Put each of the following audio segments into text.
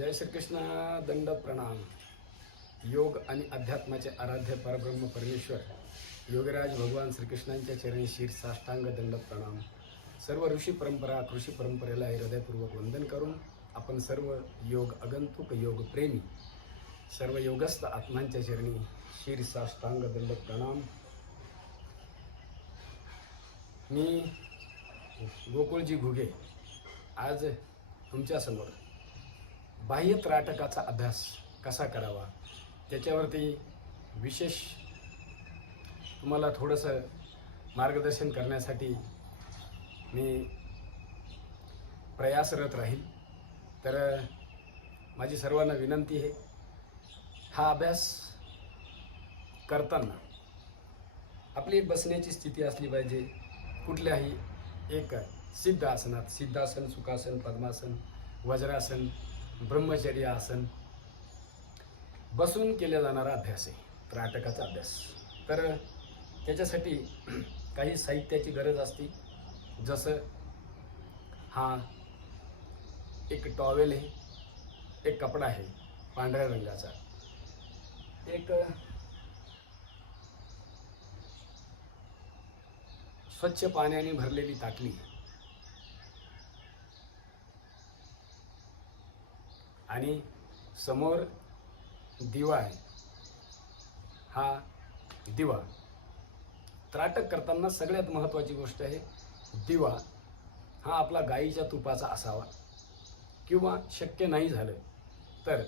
जय श्रीकृष्ण दंड प्रणाम. योग आणि अध्यात्माचे आराध्य परब्रह्म परमेश्वर योगराज भगवान श्रीकृष्णांच्या चरणी शीर साष्टांग दंड प्रणाम. सर्व ऋषी परंपरा कृषी परंपरेला हृदयपूर्वक वंदन करून आपण सर्व योग अगंतुक योग प्रेमी सर्व योगस्थ आत्मांच्या चरणी शीर साष्टांग दंड प्रणाम. मी गोकुळजी घुगे आज तुमच्यासमोर बाह्य त्राटकाचा अभ्यास कसा करावा? त्याच्यावरती विशेष तुम्हाला थोडंसं मार्गदर्शन करण्यासाठी मी प्रयासरत राहील. तर माझी सर्वांना विनंती आहे हा अभ्यास करताना आपली बसण्याची स्थिती असली पाहिजे. कुठल्याही एक सिद्ध आसनात सिद्धासन सुखासन पद्मासन वज्रासन ब्रह्मचर्य आसन. बसून केला जाणारा अभ्यास आहे त्राटकाचा अभ्यास. तर त्याच्यासाठी काही साहित्याची गरज असते. जसं हा एक टॉवेल आहे एक कपडा आहे पांढऱ्या रंगाचा. एक स्वच्छ पाण्याने भरलेली ताटली आणि समोर दिवा आहे. हा दिवा. त्राटक करताना सगळ्यात महत्त्वाची गोष्ट आहे दिवा हा आपला गाईच्या तुपाचा असावा किंवा शक्य नाही झालं तर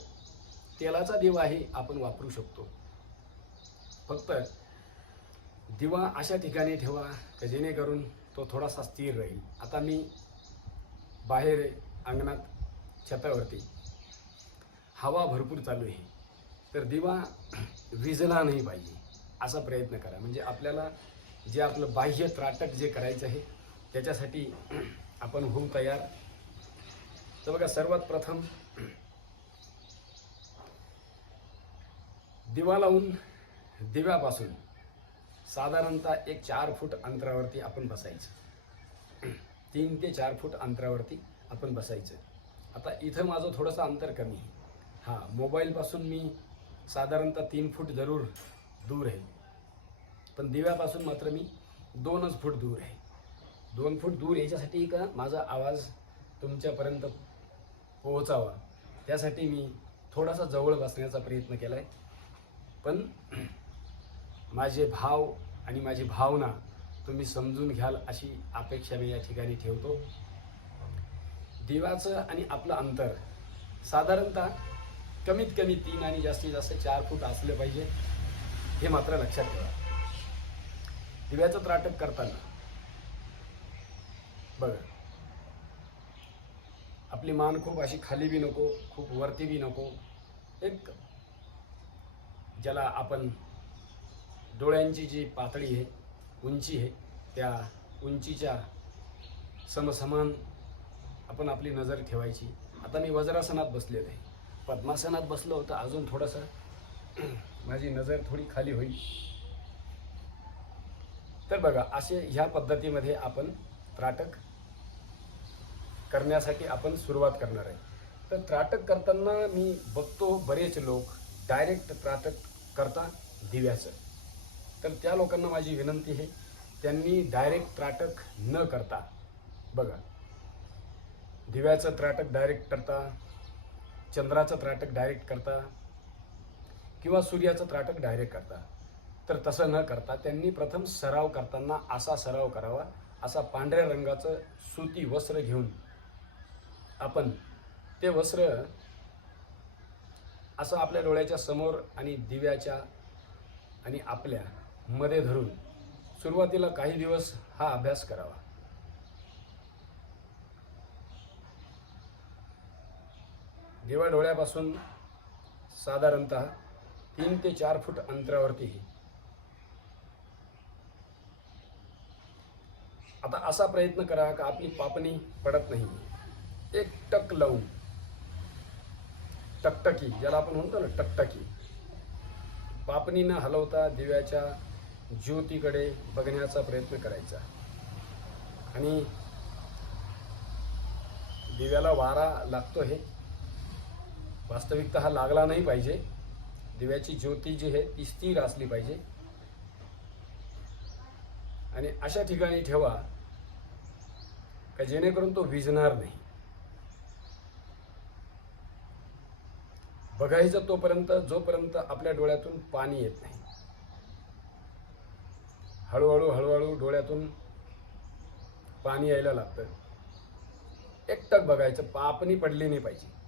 तेलाचा दिवाही आपण वापरू शकतो. फक्त दिवा अशा ठिकाणी ठेवा का जेणेकरून तो थोडासा स्थिर राहील. आता मी बाहेर अंगणात छतावरती हवा भरपूर चालू आहे. तर दिवा विजला नाही पाहिजे असा प्रयत्न करा. म्हणजे आपल्याला जे आपलं बाह्य त्राटक जे करायचं आहे त्याच्यासाठी आपण होऊ तयार. तर बघा सर्वात प्रथम दिवा लावून दिव्यापासून साधारणतः एक चार फूट अंतरावरती आपण बसायचं. तीन ते चार फूट अंतरावरती आपण बसायचं. आता इथं माझं थोडंसं अंतर कमी आहे. हां मोबाईलपासून मी साधारणतः तीन फूट जरूर दूर आहे. पण दिव्यापासून मात्र मी दोनच फूट दूर आहे. दोन फूट दूर याच्यासाठी का माझा आवाज तुमच्यापर्यंत पोहोचावा त्यासाठी मी थोडासा जवळ बसण्याचा प्रयत्न केला आहे पण माझे भाव आणि माझी भावना तुम्ही समजून घ्याल अशी अपेक्षा मी या ठिकाणी ठेवतो. दिवाचं आणि आपलं अंतर साधारणतः कमीत कमी तीन आणि जास्तीत जास्त चार फूट असले पाहिजे. हे मात्र लक्षात ठेवा. दिव्याचं त्राटक करताना बघा. आपली मान खूप अशी खाली बी नको खूप वरती बी नको. एक ज्याला आपण डोळ्यांची जी पातळी आहे उंची आहे त्या उंचीच्या समसमान आपण आपली नजर ठेवायची. आता मी वज्रासनात बसलेलो आहे. पद्मासनात बसलो होतं. अजून थोडंसं माझी नजर थोडी खाली होईल. तर बघा असे ह्या पद्धतीमध्ये आपण त्राटक करण्यासाठी आपण सुरुवात करणार आहे. तर त्राटक करताना मी बघतो बरेच लोक डायरेक्ट त्राटक करता दिव्याचं. तर त्या लोकांना माझी विनंती आहे त्यांनी डायरेक्ट त्राटक न करता बघा दिव्याचं त्राटक डायरेक्ट करता चंद्राचं त्राटक डायरेक्ट करता किंवा सूर्याचं त्राटक डायरेक्ट करता. तर तसं न करता त्यांनी प्रथम सराव करताना असा सराव करावा असा पांढऱ्या रंगाचं सुती वस्त्र घेऊन आपण ते वस्त्र असं आपल्या डोळ्याच्या समोर आणि दिव्याच्या आणि आपल्या मध्ये धरून सुरुवातीला काही दिवस हा अभ्यास करावा. दिवा डोळ्यापासून साधारणत तीन ते चार फूट अंतरावरती आता असा प्रयत्न करा का आपली पापणी पडत नाही. एक टक लावून टकटकी ज्याला आपण म्हणतो ना टकटकी पापणी न हलवता दिव्याच्या ज्योतीकडे बघण्याचा प्रयत्न करायचा. आणि दिव्याला वारा लागतो हे वास्तविकता हा लागला नाही पाहिजे. दिव्याची ज्योती जी आहे ती स्थिर असली पाहिजे. आणि अशा ठिकाणी ठेवा का जेणेकरून तो विजणार नाही. बघायचं तोपर्यंत जोपर्यंत आपल्या डोळ्यातून पाणी येत नाही. हळूहळू हळूहळू डोळ्यातून पाणी यायला लागतं. एकटक बघायचं पापणी पडली नाही पाहिजे.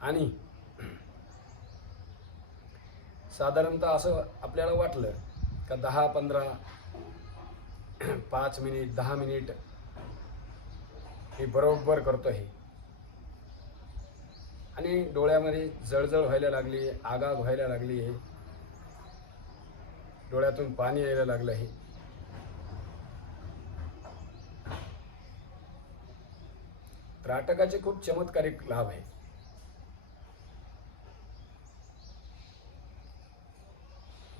आणि साधारणतः असं आपल्याला वाटलं का दहा पंधरा पाच मिनिट दहा मिनिट हे बरोबर करतो हे. आणि डोळ्यामध्ये जळजळ व्हायला लागली आगाग व्हायला लागली आहे डोळ्यातून पाणी यायला लागलं आहे त्राटकाचे खूप चमत्कारिक लाभ आहे.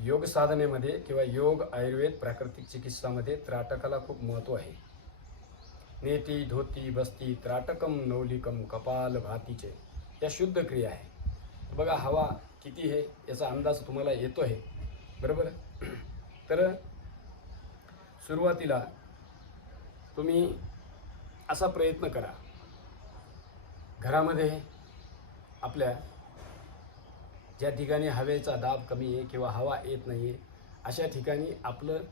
योग साधनेमध्ये किंवा योग आयुर्वेद प्राकृतिक चिकित्सामध्ये त्राटकाला खूप महत्त्व आहे. नेती धोती बस्ती त्राटकम नवलिकम कपाल भातीचे या शुद्ध क्रिया आहे. बघा हवा किती आहे याचा अंदाज तुम्हाला येतो आहे बरोबर? तर सुरुवातीला तुम्ही असा प्रयत्न करा. घरामध्ये आपल्या ज्या ठिकाणी हवेचा दाब कमी आहे किंवा हवा येत नाही आहे अशा ठिकाणी आपलं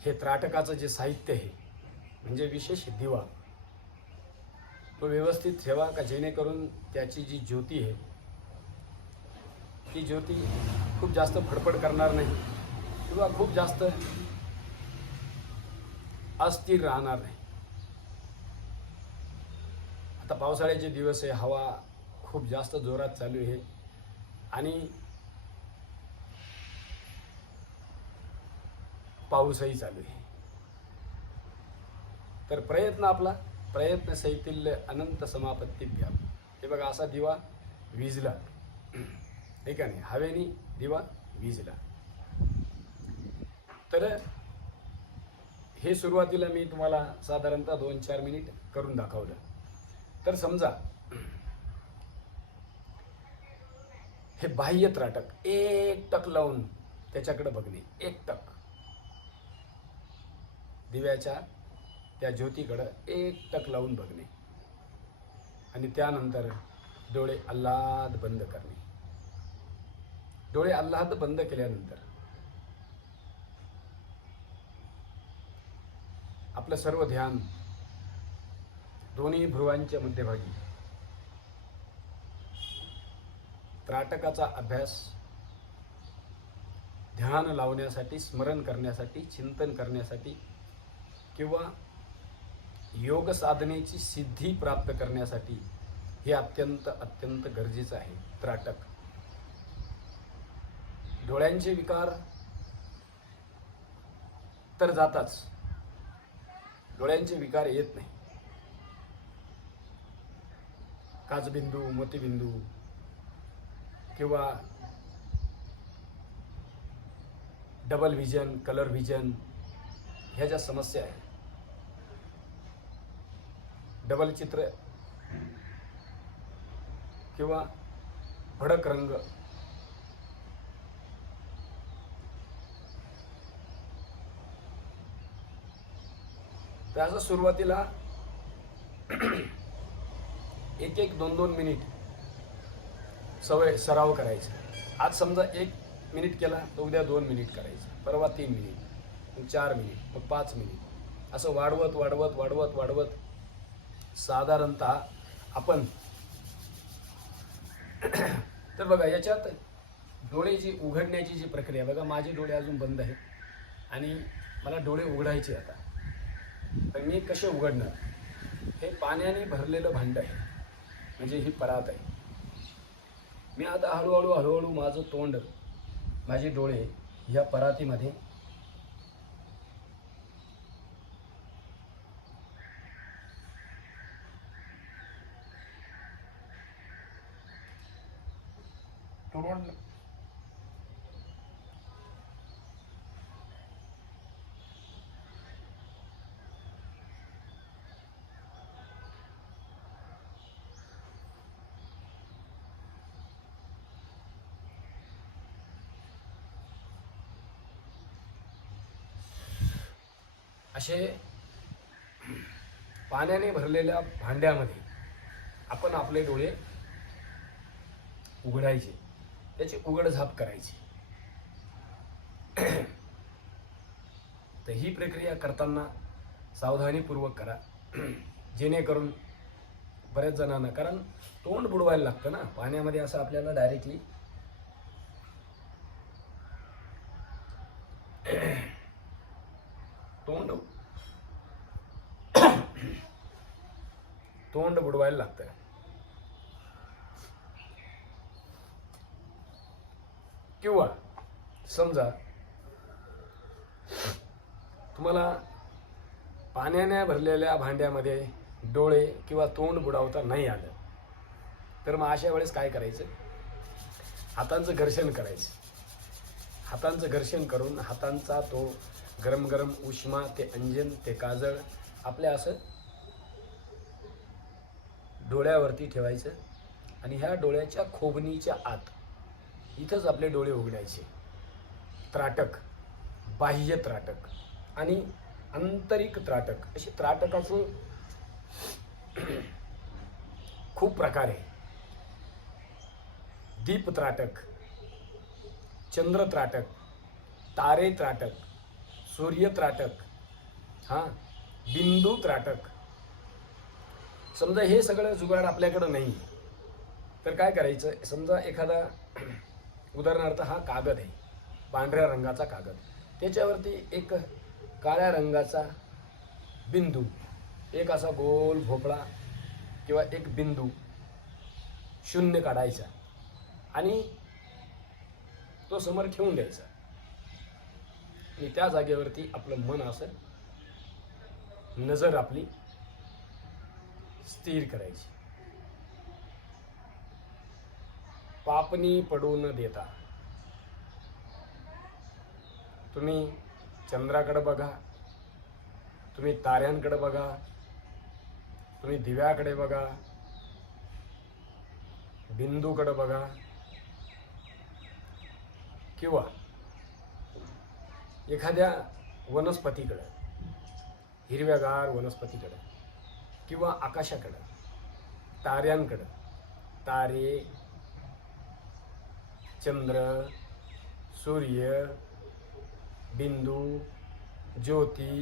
हे त्राटकाचं जे साहित्य आहे म्हणजे विशेष दिवा तो व्यवस्थित ठेवा का जेणेकरून त्याची जी ज्योती आहे ती ज्योती खूप जास्त फडफड करणार नाही किंवा खूप जास्त अस्थिर राहणार नाही. आता पावसाळ्याचे दिवस आहे हवा खूप जास्त जोरात चालू आहे. आणि पाऊसही चालू आहे. तर प्रयत्न आपला प्रयत्न सैथिल्य अनंत समापत्ती घ्या. हे बघा असा दिवा विजला. ठीक का नाही? हवेनी दिवा विजला. तर हे सुरुवातीला मी तुम्हाला साधारणतः दोन चार मिनिट करून दाखवलं. तर समजा हे बाह्य त्राटक एक टक लावून त्याच्याकडे बघणे एक टक. दिव्याच्या त्या ज्योतीकडं एक टक लावून बघणे. आणि त्यानंतर डोळे अल्लाद बंद करणे. डोळे अल्लाद बंद केल्यानंतर आपलं सर्व ध्यान दोन्ही भ्रुवांच्या मध्यभागी त्राटकाचा अभ्यास ध्यान लावण्यासाठी स्मरण करण्यासाठी चिंतन करण्यासाठी किंवा योग साधनेची सिद्धी प्राप्त करण्यासाठी हे अत्यंत अत्यंत गरजेचं आहे. त्राटक. डोळ्यांचे विकार तर जाताच. डोळ्यांचे विकार येत नाही. काचबिंदू मोतीबिंदू किंवा डबल व्हिजन कलर व्हिजन ह्या ज्या समस्या आहेत डबल चित्र किंवा भडक रंग त्याचं सुरुवातीला एक एक दोन दोन मिनिट सवय सराव करायचा. आज समजा एक मिनिट केला तर उद्या दोन मिनिट करायचं. परवा तीन मिनिट मग चार मिनिट मग पाच मिनिट असं वाढवत वाढवत वाढवत वाढवत साधारणत आपण तर बघा याच्यात डोळे जी उघडण्याची जी प्रक्रिया बघा माझे डोळे अजून बंद आहेत आणि मला डोळे उघडायचे आता. तर मी कसे उघडणार? हे पाण्याने भरलेलं भांड आहे. म्हणजे ही परात आहे. मी आता हळूहळू हळूहळू माझं तोंड माझे डोळे ह्या परातीमध्ये असे पाण्याने भरलेल्या भांड्यामध्ये आपण आपले डोळे उघडायचे. त्याची उघडझाप करायची. तर ही प्रक्रिया करताना सावधानीपूर्वक करा. जेणेकरून बऱ्याच जणांना कारण तोंड बुडवायला लागतं ना. पाण्यामध्ये असं आपल्याला डायरेक्टली तोंड तोंड बुडवायला लागतंय. किंवा समजा तुम्हाला पाण्याने भरलेल्या भांड्यामध्ये डोळे किंवा तोंड बुडावता नाही आलं तर मग अशा वेळेस काय करायचं? हातांचं घर्षण करायचं. हातांचं घर्षण करून हातांचा तो गरम गरम उष्मा ते अंजन ते काजळ आपल्या असं डोळ्यावरती ठेवायचं आणि ह्या डोळ्याच्या खोबणीच्या आत इथंच आपले डोळे उघडायचे. त्राटक बाह्य त्राटक आणि आंतरिक त्राटक. असे त्राटकाचं खूप प्रकार आहे. दीप त्राटक चंद्र त्राटक तारे त्राटक सूर्य त्राटक हां बिंदू त्राटक. समजा हे सगळं जुगाड आपल्याकडं नाही. तर काय करायचं? समजा एखादा उदाहरणार्थ हा कागद आहे पांढऱ्या रंगाचा कागद. त्याच्यावरती एक काळ्या रंगाचा बिंदू एक असा गोल भोपळा किंवा एक बिंदू शून्य काढायचा आणि तो समोर ठेवून द्यायचा. आणि त्या जागेवरती आपलं मन असं नजर आपली स्थिर करायची. पापणी पडू न देता. तुम्ही चंद्राकडे बघा. तुम्ही ताऱ्यांकडे बघा. तुम्ही दिव्याकडे बघा. बिंदूकडे बघा. किंवा एखाद्या वनस्पतीकडं हिरव्यागार वनस्पतीकडं किंवा आकाशाकडं ताऱ्यांकडं तारे चंद्र सूर्य बिंदू ज्योती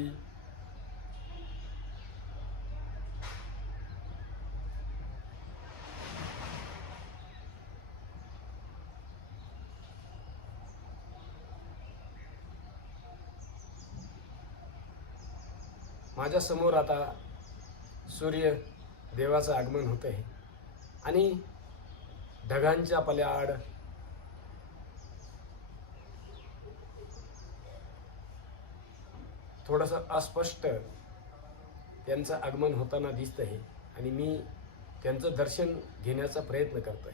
माझ्यासमोर आता सूर्य देवाचं आगमन होत आहे. आणि ढगांच्या पल्याआड थोडंसं अस्पष्ट त्यांचं आगमन होताना दिसत आहे आणि मी त्यांचं दर्शन घेण्याचा प्रयत्न करतोय.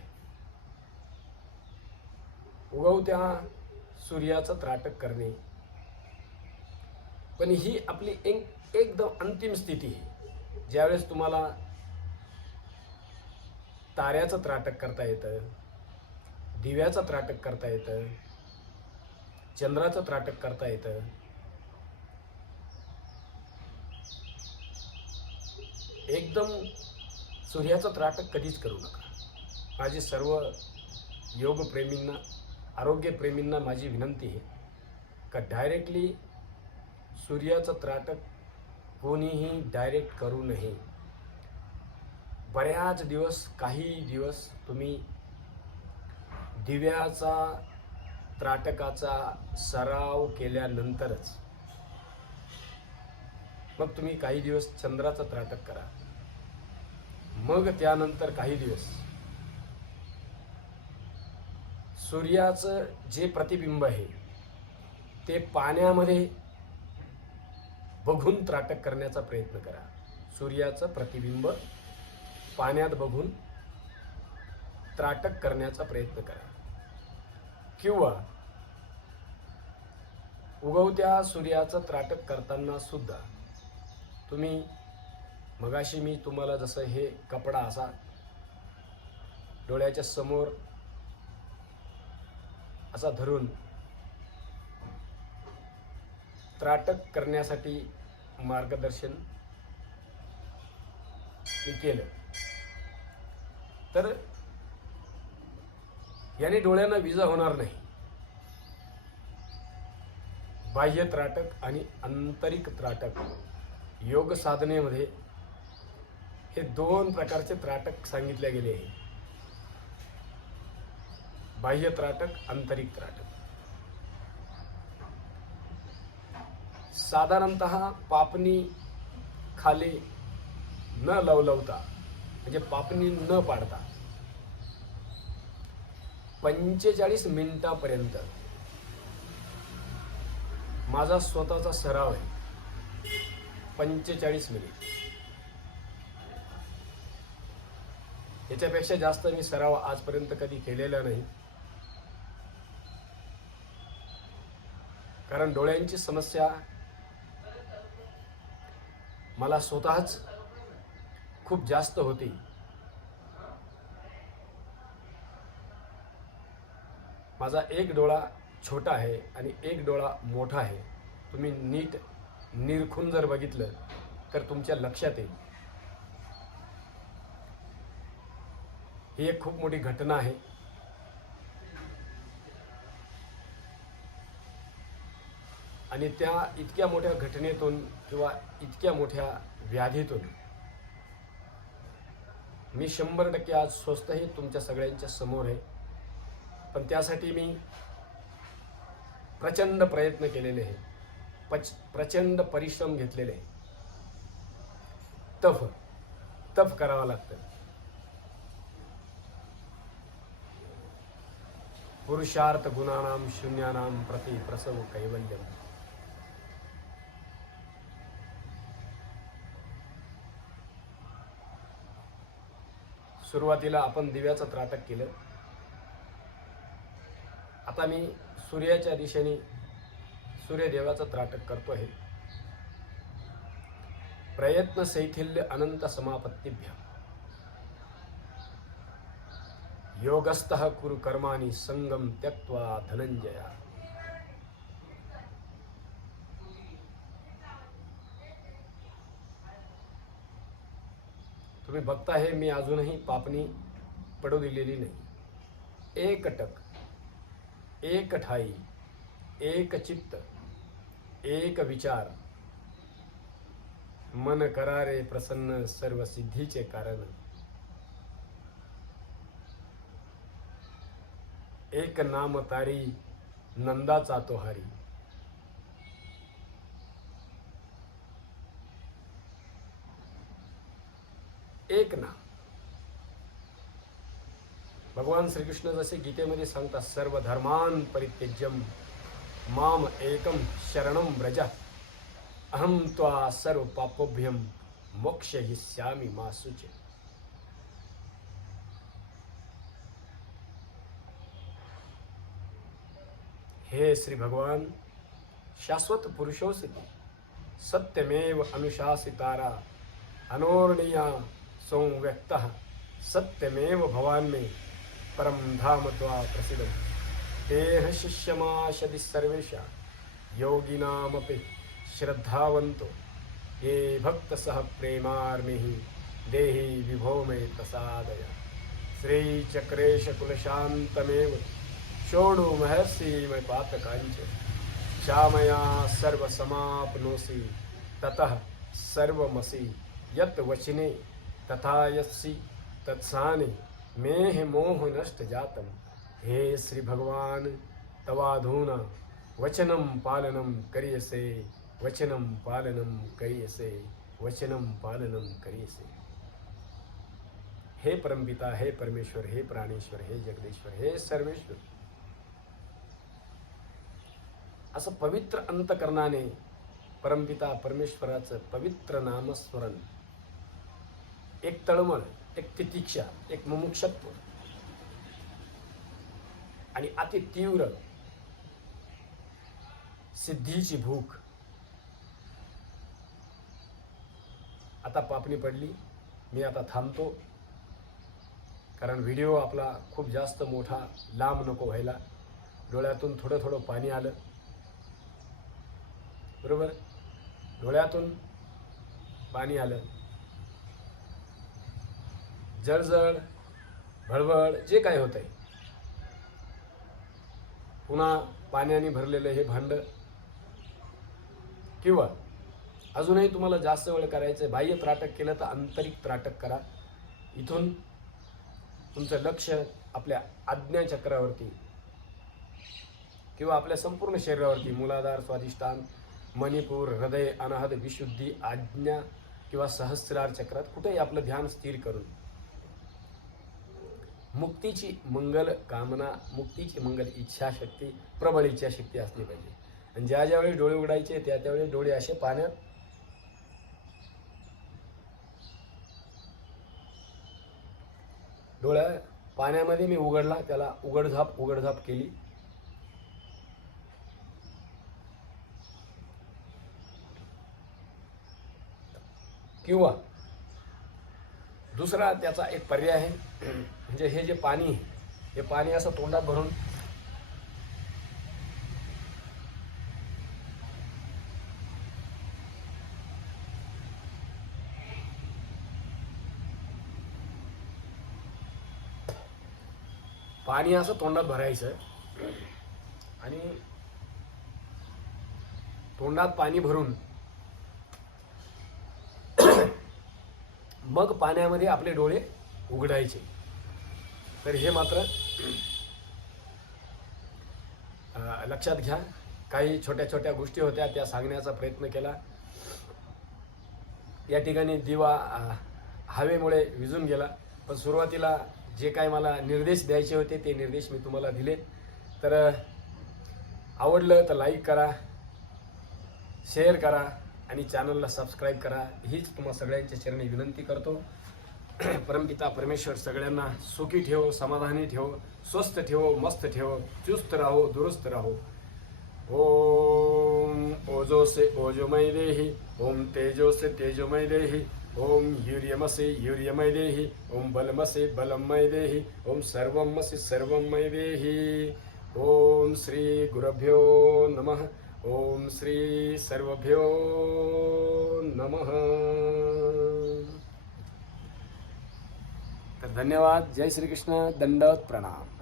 उगवत्या सूर्याचं त्राटक करणे. पण ही आपली एक एकदम अंतिम स्थिती आहे. ज्यावेळेस तुम्हाला ताऱ्याचं त्राटक करता येतं दिव्याचं त्राटक करता येतं चंद्राचं त्राटक करता येतं एकदम सूर्याचं त्राटक कधीच करू नका. माझी सर्व योगप्रेमींना आरोग्यप्रेमींना माझी विनंती आहे का डायरेक्टली सूर्याचं त्राटक कोणीही डायरेक्ट करू नये. बऱ्याच दिवस काही दिवस तुम्ही दिव्याचा त्राटकाचा सराव केल्यानंतरच मग तुम्ही काही दिवस चंद्राचा त्राटक करा. मग त्यानंतर काही दिवस सूर्याचं जे प्रतिबिंब आहे ते पाण्यामध्ये बघून त्राटक करण्याचा प्रयत्न करा. सूर्याचं प्रतिबिंब पाण्यात बघून त्राटक करण्याचा प्रयत्न करा. किंवा उगवत्या सूर्याचं त्राटक करताना सुद्धा तुम्ही मगाशी मी तुम्हाला जसं हे कपडा असा डोळ्याच्या समोर असा धरून त्राटक करण्यासाठी मार्गदर्शन मी केलं. तर याने डोळ्यांना विजा होणार नाही. बाह्य त्राटक आणि आंतरिक त्राटक योग साधनेमध्ये हे दोन प्रकारचे त्राटक सांगितले गेले आहे. बाह्य त्राटक आंतरिक त्राटक. साधारणत पापणी खाली न लवलवता म्हणजे पापणी न पाडता पंचेचाळीस मिनिटापर्यंत माझा स्वतःचा सराव आहे. पंचेचाळीस मिनिट. याच्यापेक्षा जास्त मी सराव आजपर्यंत कधी केलेला नाही. कारण डोळ्यांची समस्या मला स्वतःच खूप जास्त होती. माझा एक डोळा छोटा आहे आणि एक डोळा मोठा आहे. तुम्ही नीट निरखून जर बघितलं तर तुमच्या लक्षात येईल. ही एक खूप मोठी घटना आहे. आणि त्या इतक्या मोठ्या घटनेतून किंवा इतक्या मोठ्या व्याधीतून मी शंभर टक्के आज स्वस्तही तुमच्या सगळ्यांच्या समोर आहे. पण त्यासाठी मी प्रचंड प्रयत्न केलेले आहे. पच प्रचंड परिश्रम घेतलेले आहे. तफ तफ करावं लागतं. पुरुषार्थ गुणानाम शून्यानाम प्रति प्रसव कैवल्यम. सुरुवातीला आपण दिव्याचं त्राटक केलं. आता मी सूर्याच्या दिशेने सूर्यदेवाचं त्राटक करतो आहे. प्रयत्न शैथिल्य अनंत समापत्तीभ्य. योगस्थ कुरु कर्माणी संगम त्यक्त्वा धनंजया तुम्ही बघताय मी अजूनही पापणी पडू दिलेली नाही. एक टक एक ठाई एक चित्त एक विचार. मन करारे प्रसन्न सर्व सिद्धीचे कारण. एक नाम तारी नंदाचा तोहारी. एक नाम। भगवान श्रीकृष्ण जसे गीतेमध्ये सांगतात सर्व धर्मान परित्यज्यम, माम एकम शरणम व्रज अहम त्वा सर्व पापोभ्यम मोक्ष हिस्यामी मा सुचे हे श्री भगवान, शाश्वत पुरुषोसित सत्यमेव अनुशासितारा, अनोरणीया संव्यक्त सत्यमेव भवान मे परम धाम त्वा प्रसिद्धम देह शिष्यमाशदि सर्वेशा योगिनामपि श्रद्धावन्तो। ये भक्त सह प्रेमार्मिः देहि विभो मे प्रसादय। श्रीचक्रेश कुलशान्तमेव षोडु महर्षि पातकाञ्च। श्यामया सर्वसमाप्नोसि ततः सर्वमसि यत् वचने। तथा यत्सि तत्साने मेह मोह नष्ट जातम। हे श्री भगवान तवाधूना वचनम पालनम करियसे वचनम पालनम करियसे वचनम पालनम करियसे। हे परमपिता हे परमेश्वर हे प्राणेश्वर हे जगदेश्वर हे सर्वेश्वर। असं पवित्र अंतकरणाने परमपिता परमेश्वराचं पवित्र नामस्मरण एक तळमळ एक तितिक्षा एक मुमुक्षत्व. आणि अति तीव्र सिद्धीची भूक. आता पापणी पडली मी आता थांबतो. कारण व्हिडिओ आपला खूप जास्त मोठा लांब नको व्हायला. डोळ्यातून थोडं थोडं पाणी आलं. बरोबर? डोळ्यातून पाणी आलं. जळजळ भळबळ जे काय होत आहे पुन्हा पाण्याने भरलेलं हे भांड. किंवा अजूनही तुम्हाला जास्त वेळ करायचं आहे बाह्य त्राटक केलं तर आंतरिक त्राटक करा. इथून तुमचं लक्ष आपल्या आज्ञाचक्रावरती किंवा आपल्या संपूर्ण शरीरावरती मूलाधार स्वाधिष्ठान मणिपूर हृदय अनाहद विशुद्धी आज्ञा किंवा सहस्रार चक्रात कुठेही आपलं ध्यान स्थिर करून. मुक्तीची मंगल कामना मुक्तीची मंगल इच्छाशक्ती प्रबळ इच्छाशक्ती असली पाहिजे. आणि ज्या ज्यावेळी डोळे उघडायचे त्या त्यावेळी डोळे असे पाण्यात डोळ्या पाण्यामध्ये मी उघडला त्याला उघडझाप उघडझाप केली. किंवा दुसरा त्याचा एक पर्याय आहे. म्हणजे हे जे पाणी हे पाणी असं तोंडात भरून पाणी असं तोंडात भरायचं आणि तोंडात पाणी भरून मग पाण्यामध्ये आपले डोळे उघडायचे. तर हे मात्र लक्षात घ्या. काही छोट्या छोट्या गोष्टी होत्या त्या सांगण्याचा प्रयत्न केला. या ठिकाणी दिवा हवेमुळे विजून गेला. पण सुरुवातीला जे काय मला निर्देश द्यायचे होते ते निर्देश मी तुम्हाला दिले. तर आवडलं तर लाईक करा शेअर करा. आणि चॅनलला सबस्क्राईब करा. हीच तुम्हा सगळ्यांच्या चरणी विनंती करतो. परमपिता परमेश्वर सगळ्यांना सुखी ठेव समाधानी ठेव स्वस्त ठेव मस्त ठेव चुस्त राहो दुरुस्त राहो. ओम ओजो से ओजोमय देहि ओम तेजो से तेजोमय देही ओम यूर्यमसे यूर्यमय देही ओम बलमसे बलमय देही ओम सर्वमसे सर्वमय देही. ओम श्री गुरभ्यो नमः. ओम श्री सर्वभ्यो नमः। तर धन्यवाद जय श्रीकृष्ण दंडवत प्रणाम।